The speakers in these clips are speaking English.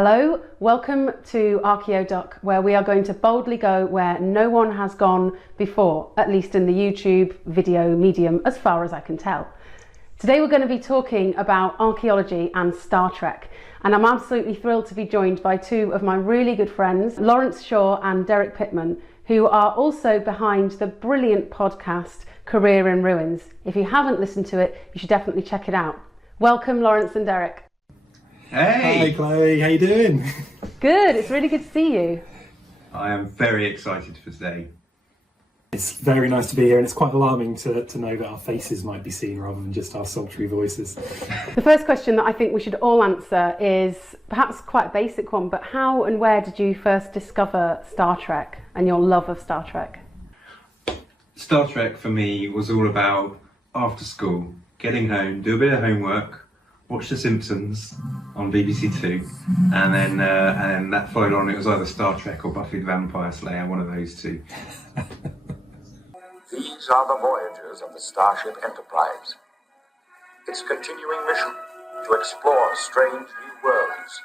Hello, welcome to Archaeodoc, where we are going to boldly go where no one has gone before, at least in the YouTube video medium, as far as I can tell. Today we're going to be talking about archaeology and Star Trek, and I'm absolutely thrilled to be joined by two of my really good friends, Lawrence Shaw and Derek Pittman, who are also behind the brilliant podcast Career in Ruins. If you haven't listened to it, you should definitely check it out. Welcome, Lawrence and Derek. Hey! Hi Chloe, how you doing? Good, it's really good to see you. I am very excited for today. It's very nice to be here, and it's quite alarming to know that our faces might be seen rather than just our sultry voices. The first question that I think we should all answer is perhaps quite a basic one, but how and where did you first discover Star Trek and your love of Star Trek? Star Trek for me was all about after school, getting home, do a bit of homework, watch The Simpsons on BBC Two, and then that followed on. It was either Star Trek or Buffy the Vampire Slayer, one of those two. These are the voyages of the Starship Enterprise. Its continuing mission to explore strange new worlds,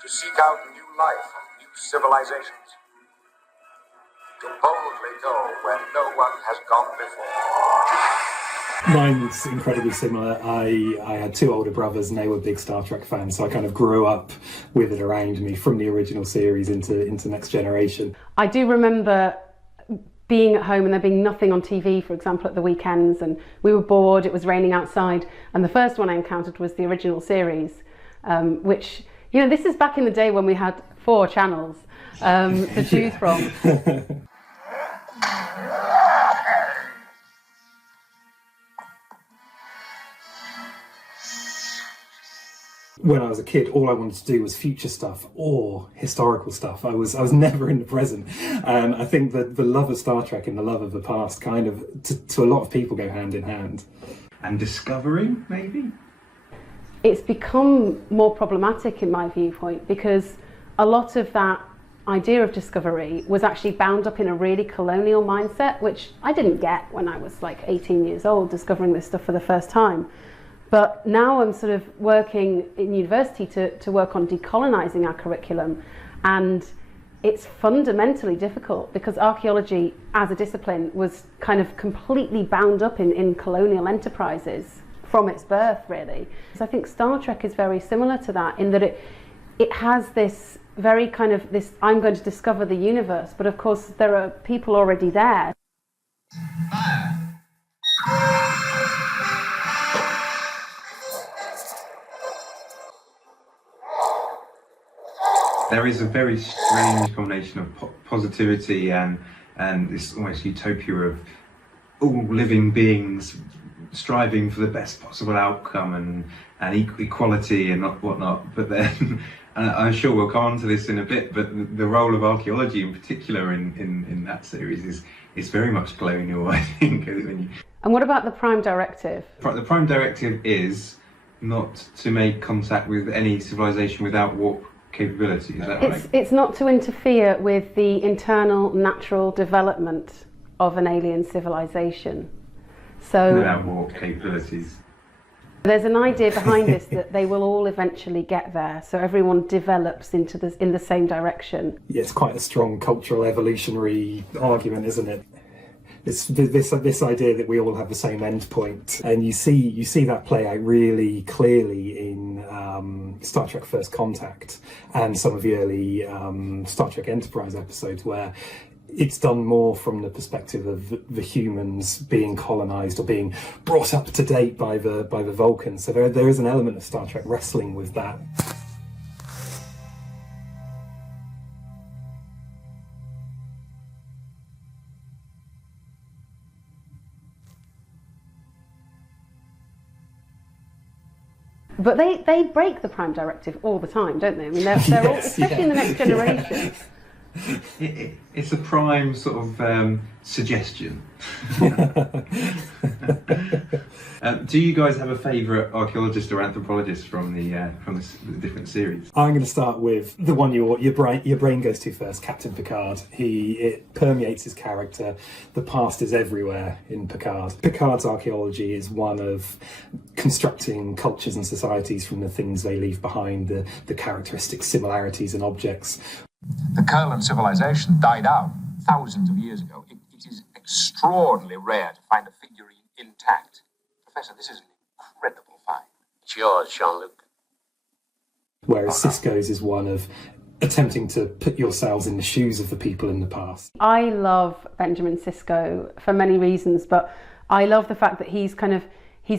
to seek out new life and new civilizations, to boldly go where no one has gone before. Mine's incredibly similar. I had two older brothers and they were big Star Trek fans, so I kind of grew up with it around me from the original series into Next Generation. I do remember being at home and there being nothing on TV, for example, at the weekends, and we were bored, it was raining outside, and the first one I encountered was the original series, which, you know, this is back in the day when we had 4 channels to choose from. When I was a kid, all I wanted to do was future stuff or historical stuff. I was never in the present. And I think that the love of Star Trek and the love of the past kind of, to a lot of people, go hand in hand. And discovering, maybe? It's become more problematic in my viewpoint because a lot of that idea of discovery was actually bound up in a really colonial mindset, which I didn't get when I was like 18 years old, discovering this stuff for the first time. But now I'm sort of working in university to work on decolonizing our curriculum, and it's fundamentally difficult because archaeology as a discipline was kind of completely bound up in colonial enterprises from its birth, really. So I think Star Trek is very similar to that in that it has this very kind of this, I'm going to discover the universe, but of course there are people already there. There is a very strange combination of positivity and this almost utopia of all living beings striving for the best possible outcome and equality and whatnot. But then, I'm sure we'll come on to this in a bit, but the role of archaeology in particular in that series is very much colonial, I think. And what about the Prime Directive? The Prime Directive is not to make contact with any civilization without warp capability, is that right? It's not to interfere with the internal natural development of an alien civilization. So without warp capabilities. There's an idea behind this that they will all eventually get there, so everyone develops in the same direction. Yeah, it's quite a strong cultural evolutionary argument, isn't it? It's this idea that we all have the same end point, and you see that play out really clearly in Star Trek First Contact and some of the early Star Trek Enterprise episodes, where it's done more from the perspective of the humans being colonized or being brought up to date by the Vulcans. So there is an element of Star Trek wrestling with that. But they break the Prime Directive all the time, don't they? I mean, they're all, especially in the Next Generation. It's a prime sort of suggestion. Do you guys have a favourite archaeologist or anthropologist from the different series? I'm going to start with the one your brain goes to first, Captain Picard. It permeates his character. The past is everywhere in Picard. Picard's archaeology is one of constructing cultures and societies from the things they leave behind, the characteristic similarities in objects. The Kurlan civilization died out thousands of years ago. It is extraordinarily rare to find a figurine intact. Professor, this is an incredible find. It's yours, Jean-Luc. Whereas Sisko's is one of attempting to put yourselves in the shoes of the people in the past. I love Benjamin Sisko for many reasons, but I love the fact that he's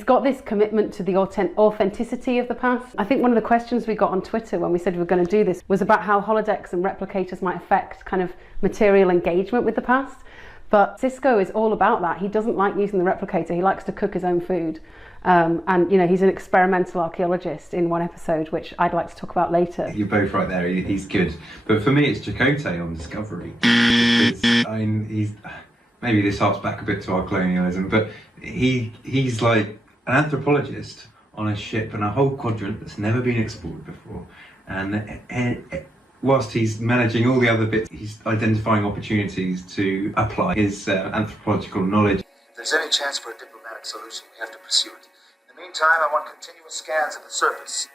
got this commitment to the authenticity of the past. I think one of the questions we got on Twitter when we said we were going to do this was about how holodecks and replicators might affect kind of material engagement with the past. But Sisko is all about that. He doesn't like using the replicator. He likes to cook his own food. And, he's an experimental archaeologist in one episode, which I'd like to talk about later. You're both right there. He's good. But for me, it's Chakotay on Discovery. He's maybe this harks back a bit to our colonialism, but he's like an anthropologist on a ship in a whole quadrant that's never been explored before. And whilst he's managing all the other bits, he's identifying opportunities to apply his anthropological knowledge. If there's any chance for a diplomatic solution, we have to pursue it. In the meantime, I want continuous scans of the surface.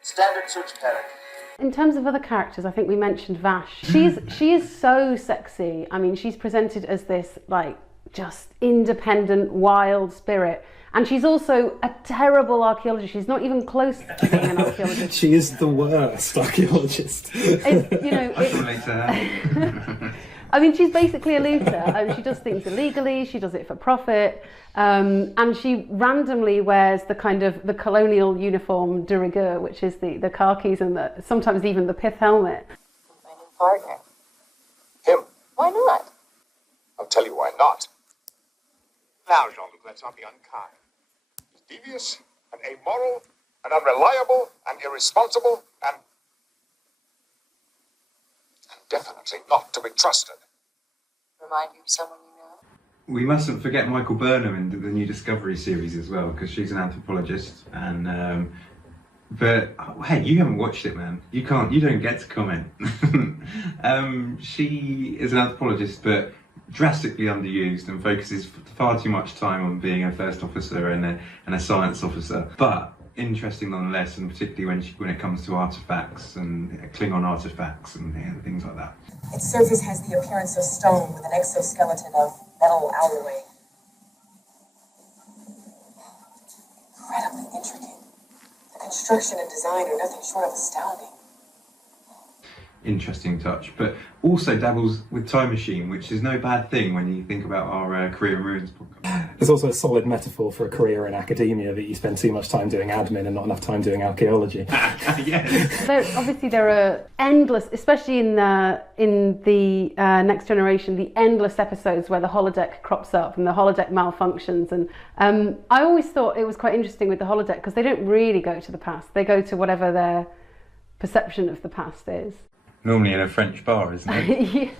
Standard search pattern. In terms of other characters, I think we mentioned Vash. She is so sexy. I mean, she's presented as this just independent, wild spirit. And she's also a terrible archaeologist. She's not even close to being an archaeologist. She is the worst archaeologist. I mean, she's basically a looter. She does things illegally. She does it for profit. And she randomly wears the colonial uniform de rigueur, which is the khakis and sometimes even the pith helmet. My new partner. Him. Why not? I'll tell you why not. Now, Jean-Luc, let's not be unkind. He's devious and amoral and unreliable and irresponsible and definitely not to be trusted. Remind you of someone you know? We mustn't forget Michael Burnham in the new Discovery series as well, because she's an anthropologist. And hey, you haven't watched it, man. You don't get to comment. She is an anthropologist, but drastically underused and focuses far too much time on being a first officer and a science officer. But interesting nonetheless, and particularly when it comes to artifacts and Klingon artifacts and things like that. Its surface has the appearance of stone with an exoskeleton of metal alloy. Incredibly intricate. The construction and design are nothing short of astounding. Interesting touch, but also dabbles with Time Machine, which is no bad thing when you think about our Career in Ruins podcast. There's also a solid metaphor for a career in academia that you spend too much time doing admin and not enough time doing archaeology. Yes. Obviously, there are endless, especially in the Next Generation, the endless episodes where the holodeck crops up and the holodeck malfunctions. And I always thought it was quite interesting with the holodeck because they don't really go to the past; they go to whatever their perception of the past is. Normally in a French bar, isn't it? Yeah.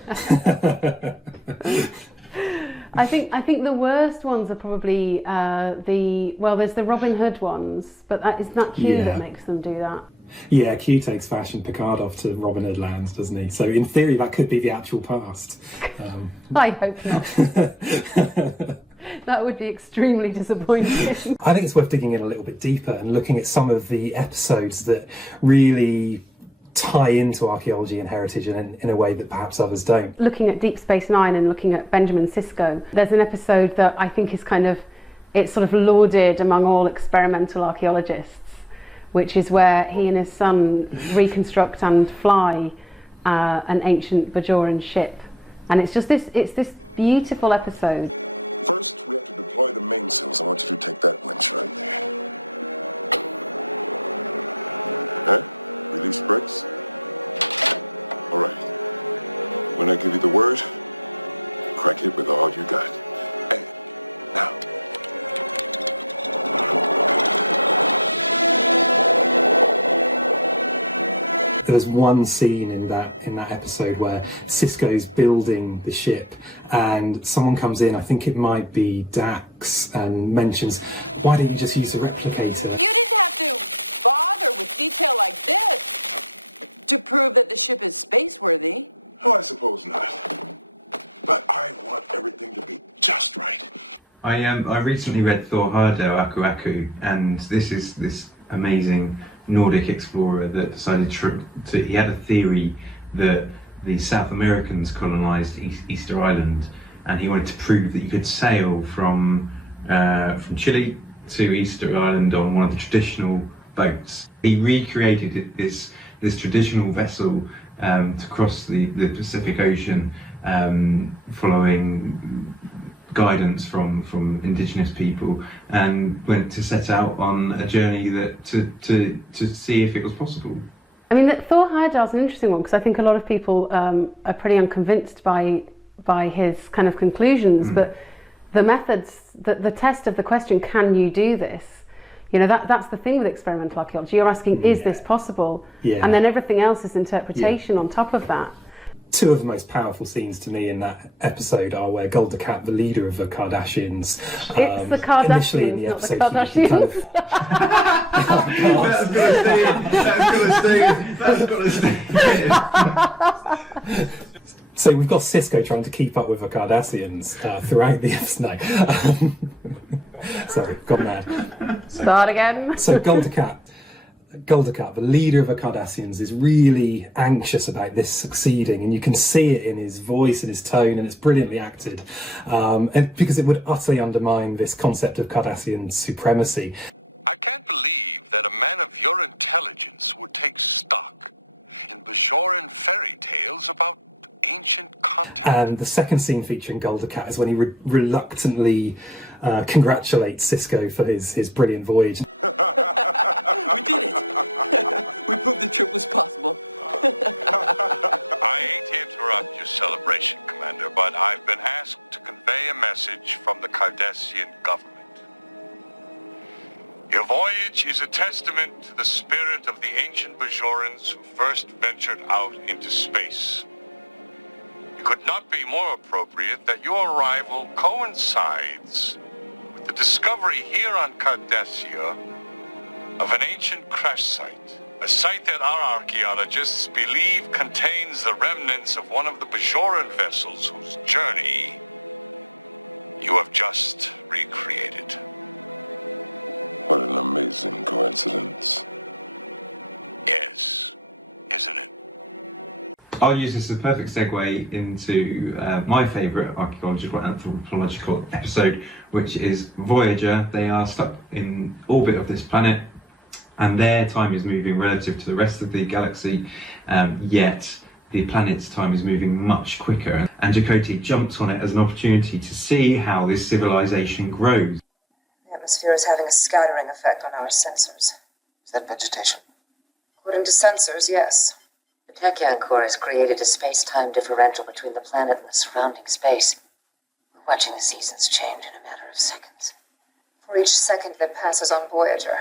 I think the worst ones are probably there's the Robin Hood ones, but it's not Q that makes them do that. Yeah, Q takes Vash and Picard off to Robin Hood Land, doesn't he? So in theory, that could be the actual past. I hope not. That would be extremely disappointing. I think it's worth digging in a little bit deeper and looking at some of the episodes that really tie into archaeology and heritage in a way that perhaps others don't. Looking at Deep Space Nine and looking at Benjamin Sisko, there's an episode that I think is it's sort of lauded among all experimental archaeologists, which is where he and his son reconstruct and fly an ancient Bajoran ship. And it's this beautiful episode. First, we have to deploy the mainsails. I want you to take that winch right there. Huh? Release brakes? All right. When I give you the word, crack it with all you got. And now. there's one scene in that episode where Sisko's building the ship, and someone comes in, I think it might be Dax, and mentions, why didn't you just use the replicator? You didn't have to bother with detail like this to prove that the ship is space-worthy. Oh, I suppose not. But I want everything to be just right. I recently read Thor Heyerdahl Aku Aku, and this is this amazing Nordic explorer that decided he had a theory that the South Americans colonised Easter Island, and he wanted to prove that you could sail from Chile to Easter Island on one of the traditional boats. He recreated this traditional vessel to cross the Pacific Ocean, following guidance from indigenous people, and went to set out on a journey that to see if it was possible. I mean, Thor Heyerdahl's an interesting one because I think a lot of people are pretty unconvinced by his kind of conclusions, but the methods, the test of the question, can you do this? You know, that's the thing with experimental archaeology. You're asking, is this possible? Yeah. And then everything else is interpretation on top of that. Two of the most powerful scenes to me in that episode are where Golda Kat, the leader of the Kardashians, It's the Kardashians, initially in the not the episode, Kardashians. That's gonna stay. So we've got Sisko trying to keep up with the Cardassians throughout the episode. Sorry, got mad. Start again. So Golda Kat, the leader of the Cardassians, is really anxious about this succeeding, and you can see it in his voice and his tone, and it's brilliantly acted, and because it would utterly undermine this concept of Cardassian supremacy. I can't believe that a man of your intelligence would take stock in Bajoran fairy tales about ancient content. And the second scene featuring Golda Kat is when he reluctantly congratulates Sisko for his brilliant voyage. We did it! We proved the trip was possible. I hate to interrupt your celebration, Commander, but I've been asked to convey a message from the Cardassian government. Your voyage is a testament to the spirit of the ancient Bajorans who first ventured out into space. It could not be more appropriate that your arrival coincides with the discovery here on Cardassia of an ancient crash site, a site that our archaeologists believe contains the remnants of one of the Bajoran vessels whose journey you have just recreated. What an amazing coincidence. Yes, isn't it? I'll use this as a perfect segue into my favourite archaeological anthropological episode, which is Voyager. They are stuck in orbit of this planet, and their time is moving relative to the rest of the galaxy, yet the planet's time is moving much quicker. And Chakotay jumps on it as an opportunity to see how this civilization grows. The atmosphere is having a scattering effect on our sensors. Is that vegetation? According to sensors, yes. The Tachyon core has created a space-time differential between the planet and the surrounding space. We're watching the seasons change in a matter of seconds. For each second that passes on Voyager,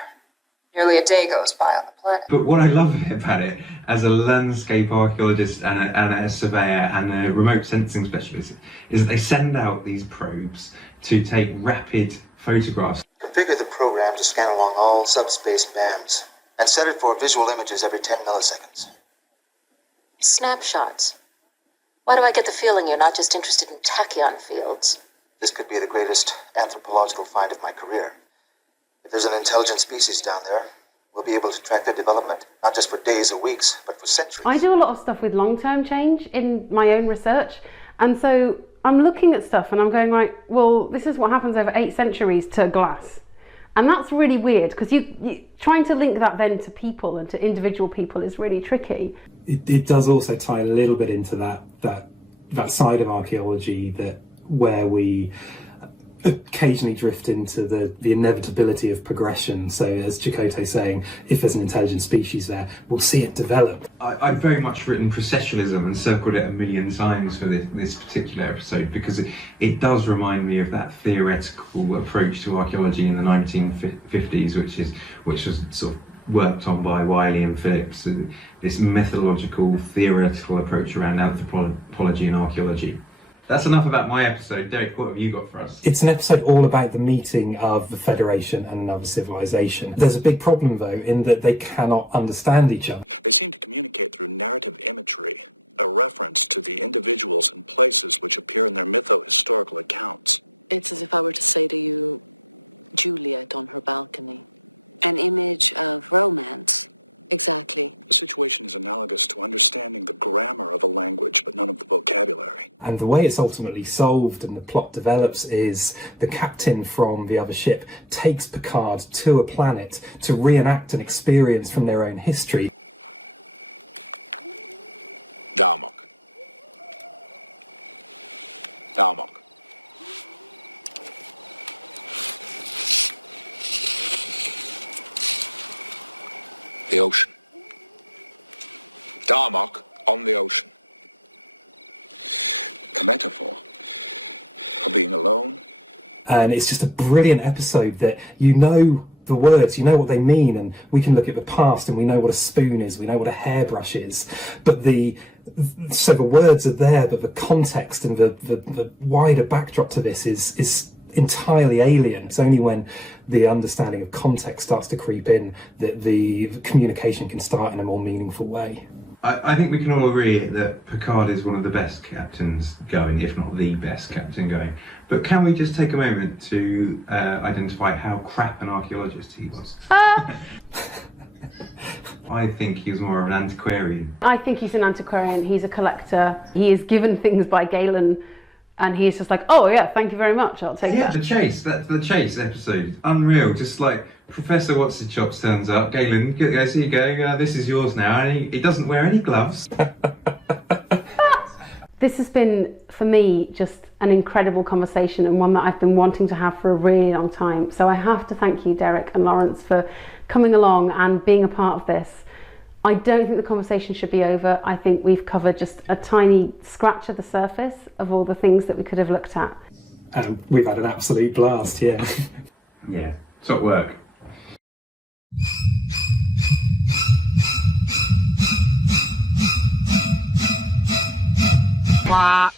nearly a day goes by on the planet. But what I love about it, as a landscape archaeologist and a surveyor and a remote sensing specialist, is that they send out these probes to take rapid photographs. Configure the program to scan along all subspace bands and set it for visual images every 10 milliseconds. Snapshots. Why do I get the feeling you're not just interested in tachyon fields? This could be the greatest anthropological find of my career. If there's an intelligent species down there, we'll be able to track their development, not just for days or weeks, but for centuries. I do a lot of stuff with long-term change in my own research, and so I'm looking at stuff and I'm going, right, well, this is what happens over 8 centuries to glass. And that's really weird, because you trying to link that then to people and to individual people is really tricky. It does also tie a little bit into that side of archaeology where we occasionally drift into the inevitability of progression. So as Chakotay's saying, if there's an intelligent species there, we'll see it develop. I've very much written processualism and circled it a million times for this particular episode, because it does remind me of that theoretical approach to archaeology in the 1950s, which was sort of worked on by Wiley and Phillips, this methodological, theoretical approach around anthropology and archaeology. That's enough about my episode. Derek, what have you got for us? It's an episode all about the meeting of the Federation and another civilization. There's a big problem, though, in that they cannot understand each other. They seem to communicate through narrative imagery, a reference to the individuals and places which appear in their mytho-historical accounts. It's as if I were to say to you, Juliet on her balcony. An image of romance. Exactly. The situation is analogous to understanding the grammar of a language, but none of the vocabulary. And the way it's ultimately solved and the plot develops is the captain from the other ship takes Picard to a planet to reenact an experience from their own history. Darmok. Darmok. The ocean. Darmok on the ocean. A metaphor for being alone. And it's just a brilliant episode that you know the words, you know what they mean, and we can look at the past and we know what a spoon is, we know what a hairbrush is, but so the words are there, but the context and the wider backdrop to this is entirely alien. It's only when the understanding of context starts to creep in that the communication can start in a more meaningful way. I think we can all agree that Picard is one of the best captains going, if not the best captain going. But can we just take a moment to identify how crap an archaeologist he was? I think he was more of an antiquarian. I think he's an antiquarian. He's a collector. He is given things by Galen, and he's just like, oh yeah, thank you very much, I'll take that. The chase episode, unreal. Just like Professor What's-His-Chops turns up, Galen, here you go, this is yours now, and he doesn't wear any gloves. This has been, for me, just an incredible conversation, and one that I've been wanting to have for a really long time. So I have to thank you, Derek and Lawrence, for coming along and being a part of this. I don't think the conversation should be over. I think we've covered just a tiny scratch of the surface of all the things that we could have looked at. And we've had an absolute blast, yeah. Yeah, top work. Blah.